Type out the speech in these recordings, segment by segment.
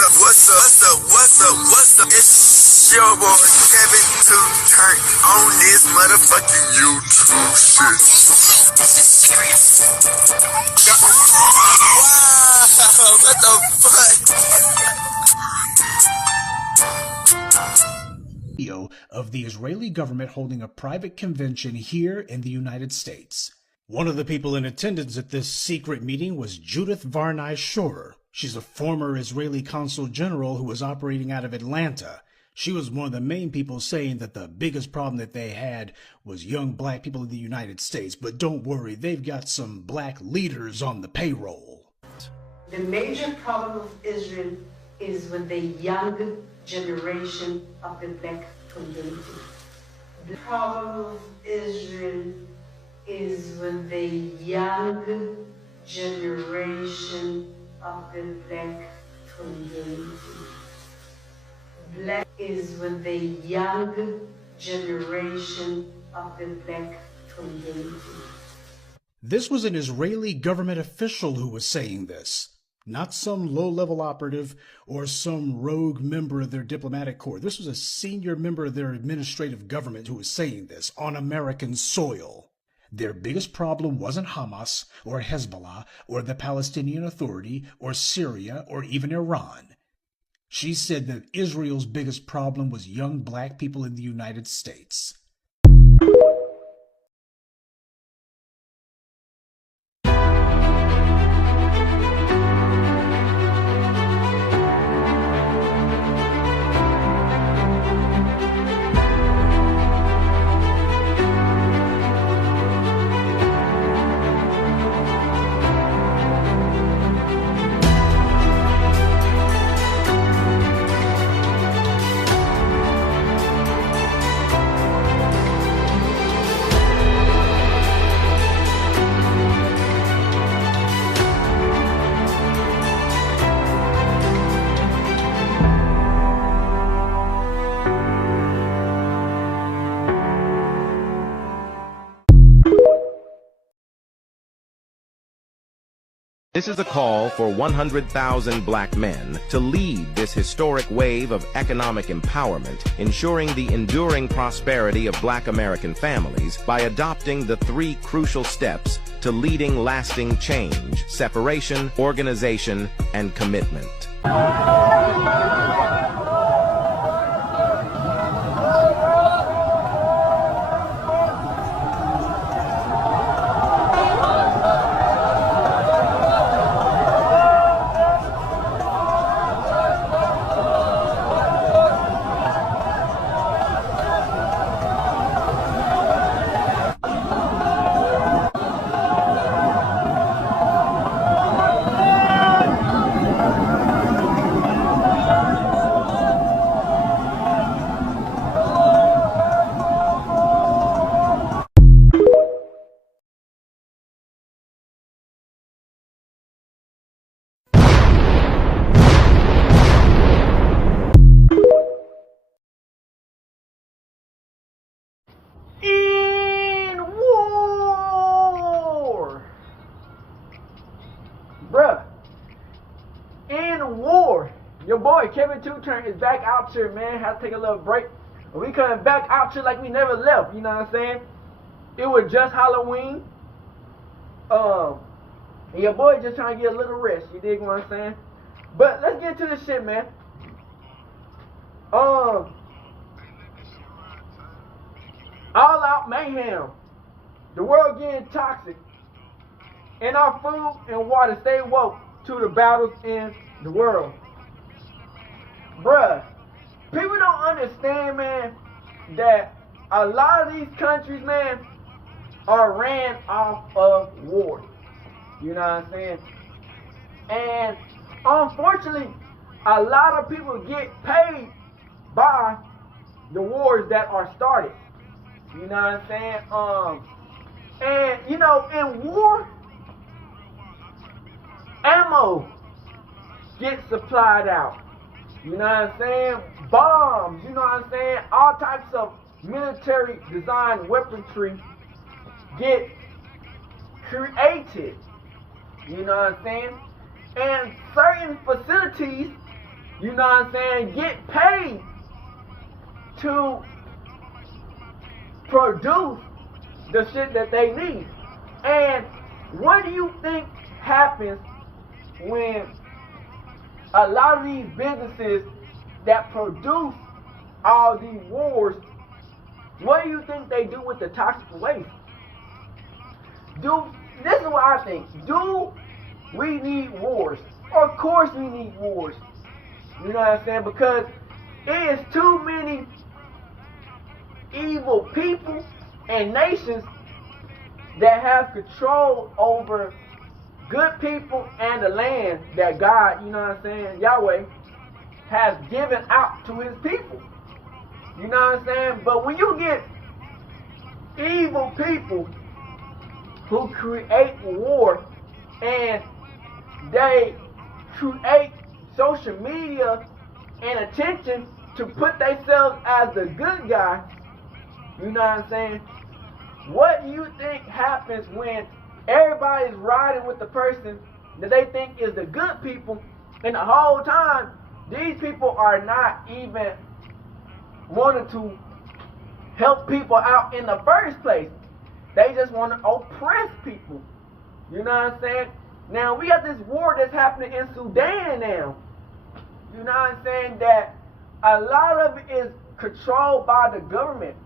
What's up? It's your boy Kevin to turn on this motherfucking YouTube shit. This is serious. Wow, what the fuck? Video of the Israeli government holding a private convention here in the United States. One of the people in attendance at this secret meeting was Judith Varney Shorer. She's a former Israeli consul general who was operating out of Atlanta. She was one of the main people saying that the biggest problem that they had was young black people in the United States. But don't worry, they've got some black leaders on the payroll. The major problem of Israel is with the young generation of the black community. The problem of Israel is with the young generation of the black community. Black is with the young generation of the black community. This was an Israeli government official who was saying this, not some low-level operative or some rogue member of their diplomatic corps. This was a senior member of their administrative government who was saying this on American soil. Their biggest problem wasn't Hamas or Hezbollah or the Palestinian Authority or Syria or even Iran. She said that Israel's biggest problem was young black people in the United States. This is a call for 100,000 black men to lead this historic wave of economic empowerment, ensuring the enduring prosperity of black American families by adopting the 3 crucial steps to leading lasting change: separation, organization, and commitment. Bruh, in war, your boy Kevin Two-Turn is back out here, man. Had to take a little break. But we coming back out here like we never left, you know what I'm saying? It was just Halloween. And your boy just trying to get a little rest, you dig what I'm saying? But let's get into this shit, man. All out mayhem. The world getting toxic. And our food and water stay woke to the battles in the world. Bruh, people don't understand, man, that a lot of these countries, man, are ran off of war. You know what I'm saying? And unfortunately, a lot of people get paid by the wars that are started. You know what I'm saying? And you know, in war, ammo gets supplied out. You know what I'm saying? Bombs, you know what I'm saying? All types of military design weaponry get created. You know what I'm saying? And certain facilities you know what I'm saying, get paid to produce the shit that they need. And what do you think happens when a lot of these businesses that produce all these wars, what do you think they do with the toxic waste? This is what I think. Do we need wars? Of course we need wars. You know what I'm saying? Because it is too many evil people and nations that have control over good people and the land that God, you know what I'm saying, Yahweh, has given out to his people. You know what I'm saying? But when you get evil people who create war and they create social media and attention to put themselves as the good guy, you know what I'm saying? What do you think happens when everybody's riding with the person that they think is the good people, and the whole time these people are not even wanting to help people out in the first place? They just want to oppress people. You know what I'm saying? Now we got this war that's happening in Sudan now. You know what I'm saying? That a lot of it is controlled by the government.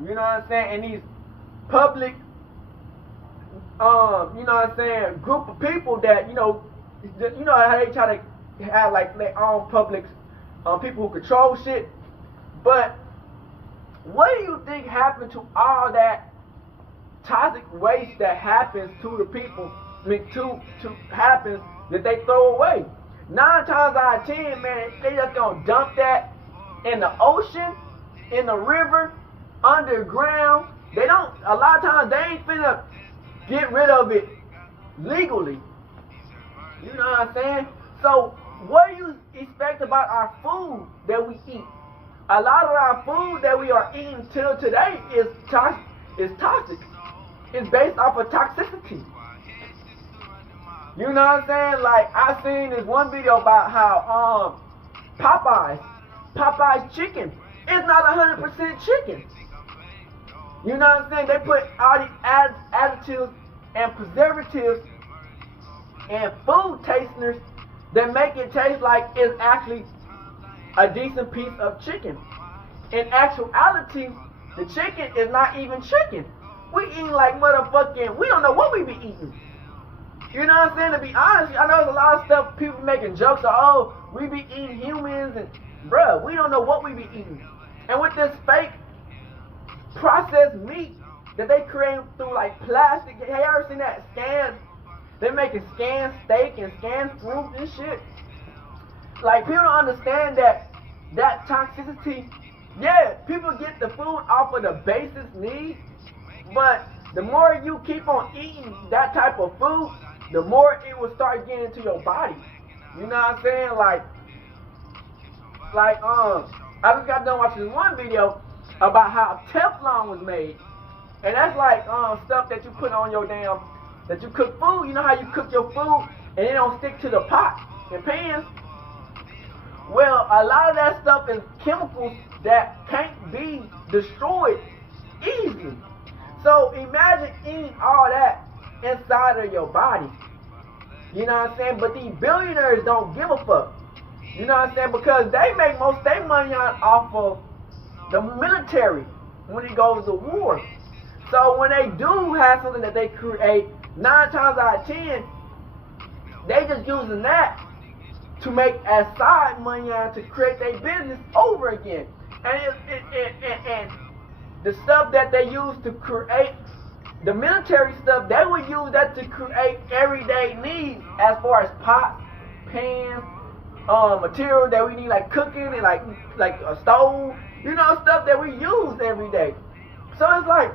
You know what I'm saying? And these public, you know what I'm saying, group of people that, you know how they try to have like their own public, people who control shit. But what do you think happened to all that toxic waste that happens to the people, I mean, to happens that they throw away? 9 times out of 10, man, they just gonna dump that in the ocean, in the river, underground. They don't, a lot of times, they ain't finna get rid of it legally. You know what I'm saying? So, what do you expect about our food that we eat? A lot of our food that we are eating till today is toxic. It's based off of toxicity. You know what I'm saying? Like, I seen this one video about how Popeye's chicken is not 100% chicken. You know what I'm saying? They put all these additives and preservatives and food tasters that make it taste like it's actually a decent piece of chicken. In actuality, the chicken is not even chicken. We eating like motherfucking, we don't know what we be eating. You know what I'm saying? To be honest, I know there's a lot of stuff people making jokes of, oh, we be eating humans, and bruh, we don't know what we be eating. And with this fake processed meat that they create through like plastic, have you ever seen that scanned? They're making scanned steak and scanned fruit and shit. Like, people don't understand that toxicity. Yeah, people get the food off of the basic needs, but the more you keep on eating that type of food, the more it will start getting into your body. You know what I'm saying? Like I just got done watching this one video about how Teflon was made. And that's like stuff that you put on your that you cook food. You know how you cook your food and it don't stick to the pot and pans? Well, a lot of that stuff is chemicals that can't be destroyed easily. So imagine eating all that inside of your body. You know what I'm saying? But these billionaires don't give a fuck. You know what I'm saying? Because they make most of their money off of the military when it goes to war. So when they do have something that they create, 9 times out of 10, they just using that to make as side money on to create their business over again. And the stuff that they use to create the military stuff, they would use that to create everyday needs as far as pots, pans, material that we need like cooking and like a stove, you know, stuff that we use every day. So it's like,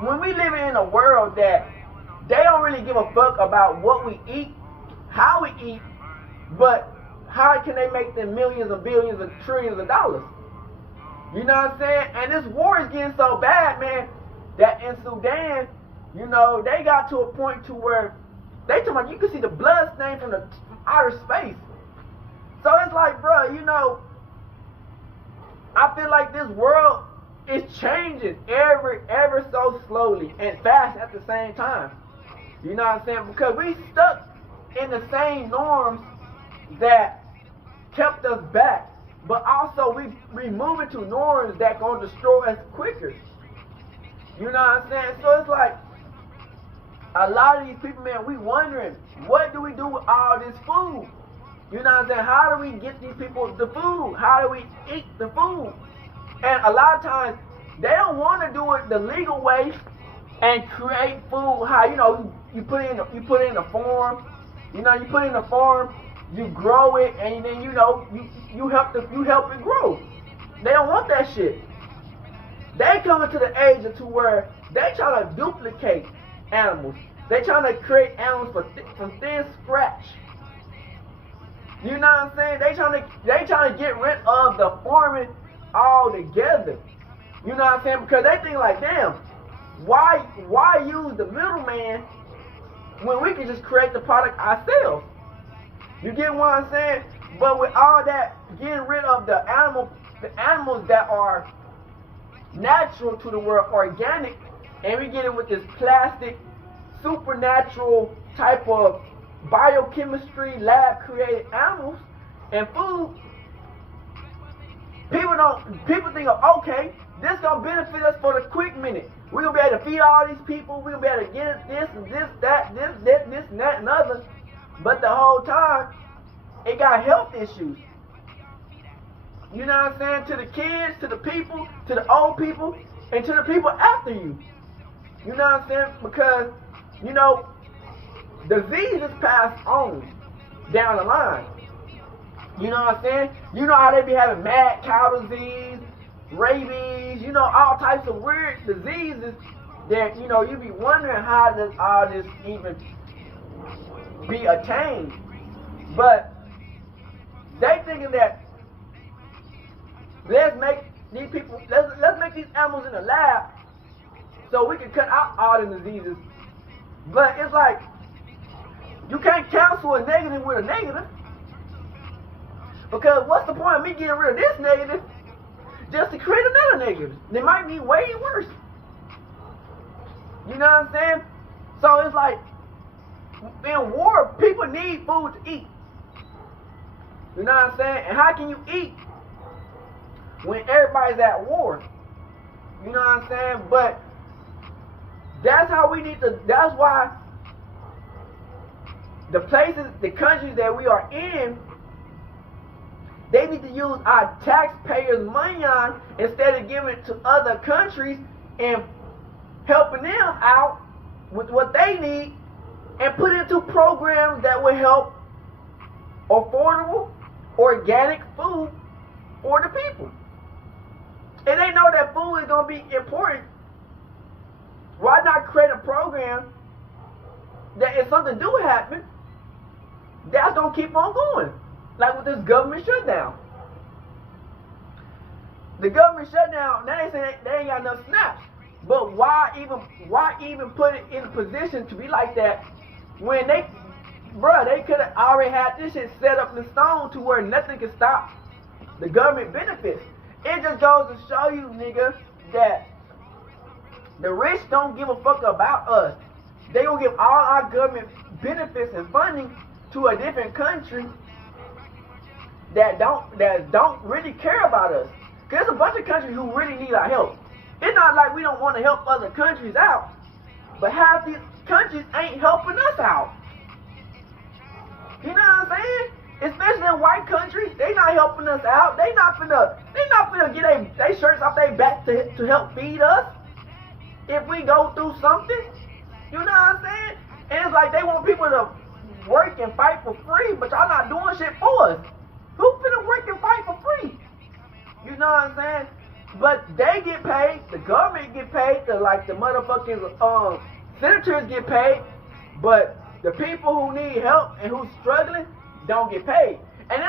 when we live in a world that they don't really give a fuck about what we eat, how we eat, but how can they make them millions and billions and trillions of dollars? You know what I'm saying? And this war is getting so bad, man, that in Sudan, you know, they got to a point to where they talking about you can see the blood stain from outer space. So like, bro, you know, I feel like this world is changing ever so slowly and fast at the same time. You know what I'm saying? Because we stuck in the same norms that kept us back, but also we moving to norms that gonna destroy us quicker. You know what I'm saying? So it's like a lot of these people, man, we wondering, what do we do with all this food? You know what I'm saying? How do we get these people the food? How do we eat the food? And a lot of times, they don't want to do it the legal way and create food. How, you know, you put it in a farm. You know, you put it in a farm, you grow it, and then, you know, you help it grow. They don't want that shit. They coming to the age of to where they trying to duplicate animals. They trying to create animals from thin scratch. You know what I'm saying? They trying to get rid of the farming altogether. You know what I'm saying? Because they think like, damn, why use the middleman when we can just create the product ourselves? You get what I'm saying? But with all that, getting rid of the animals that are natural to the world, organic, and we get it with this plastic, supernatural type of biochemistry, lab created animals and food. People think of, okay, this gonna benefit us for the quick minute. We're gonna be able to feed all these people, we're gonna be able to get this and this, that, this and that and other. But the whole time, it got health issues. You know what I'm saying? To the kids, to the people, to the old people, and to the people after you. You know what I'm saying? Because, you know, diseases pass on down the line. You know what I'm saying? You know how they be having mad cow disease, rabies, you know, all types of weird diseases that, you know, you be wondering how does all this even be attained. But they thinking that let's make these animals in the lab so we can cut out all the diseases. But it's like, you can't cancel a negative with a negative. Because what's the point of me getting rid of this negative just to create another negative? They might be way worse. You know what I'm saying? So it's like, in war, people need food to eat. You know what I'm saying? And how can you eat when everybody's at war? You know what I'm saying? But that's how we need to, that's why the places, the countries that we are in, they need to use our taxpayers' money on instead of giving it to other countries and helping them out with what they need and put it into programs that will help affordable, organic food for the people. And they know that food is going to be important. Why not create a program that if something do happen, that's going to keep on going? Like with this government shutdown. The government shutdown, now they say they ain't got enough snaps. But why even put it in a position to be like that when they could have already had this shit set up in stone to where nothing can stop the government benefits. It just goes to show you, nigga, that the rich don't give a fuck about us. They gonna give all our government benefits and funding to a different country that don't really care about us. Cause there's a bunch of countries who really need our help. It's not like we don't want to help other countries out, but half these countries ain't helping us out. You know what I'm saying? Especially in white countries, they not helping us out. They not finna get they shirts off their back to help feed us if we go through something. You know what I'm saying? And it's like they want people to work and fight for free, but y'all not doing shit for us. Who finna work and fight for free? You know what I'm saying? But they get paid, the government get paid, the motherfucking senators get paid, but the people who need help and who's struggling don't get paid. And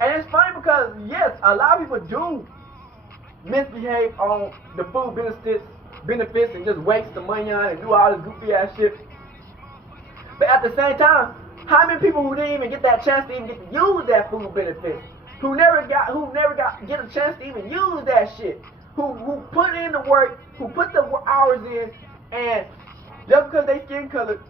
it's funny because yes, a lot of people do misbehave on the food benefits and just waste the money on it and do all this goofy ass shit. But at the same time, How many people who didn't even get that chance to even get to use that food benefits, who never got get a chance to even use that shit, who put in the work, who put the hours in, and just because they skin colored,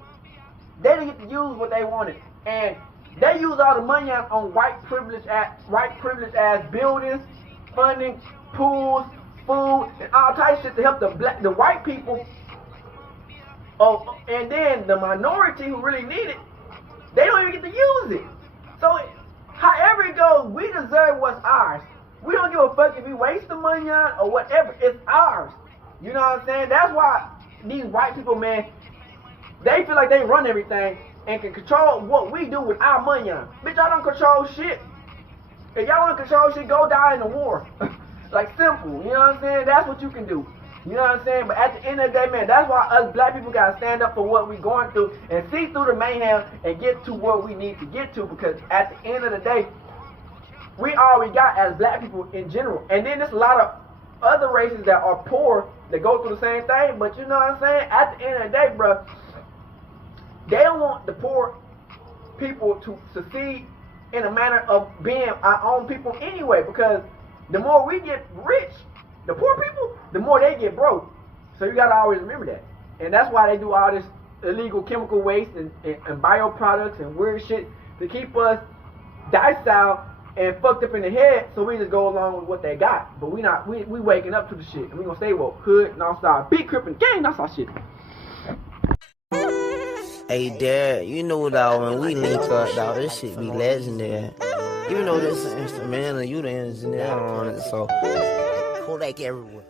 they didn't get to use what they wanted, and they use all the money on white privilege ass buildings, funding, pools, food, and all types of shit to help the white people. Oh, and then the minority who really need it, they don't even get to use it. So, however it goes, we deserve what's ours. We don't give a fuck if we waste the money on or whatever. It's ours. You know what I'm saying? That's why these white people, man, they feel like they run everything and can control what we do with our money on. Bitch, y'all don't control shit. If y'all want to control shit, go die in the war. Like, simple. You know what I'm saying? That's what you can do. You know what I'm saying? But at the end of the day, man, that's why us black people got to stand up for what we're going through and see through the mayhem and get to where we need to get to, because at the end of the day, we all we got as black people in general. And then there's a lot of other races that are poor that go through the same thing, but you know what I'm saying? At the end of the day, bro, they don't want the poor people to succeed in a manner of being our own people anyway, because the more we get rich, the poor people, the more they get broke. So you gotta always remember that. And that's why they do all this illegal chemical waste and bioproducts and weird shit to keep us docile and fucked up in the head, so we just go along with what they got. But we waking up to the shit, and we gonna stay woke. Hood, Northside, big crip and gang, that's our shit. Hey, Dad, you know, dog, when we link up, dog, this shit be legendary. You know this instrumental, you the engineer on it, so Kodak everywhere.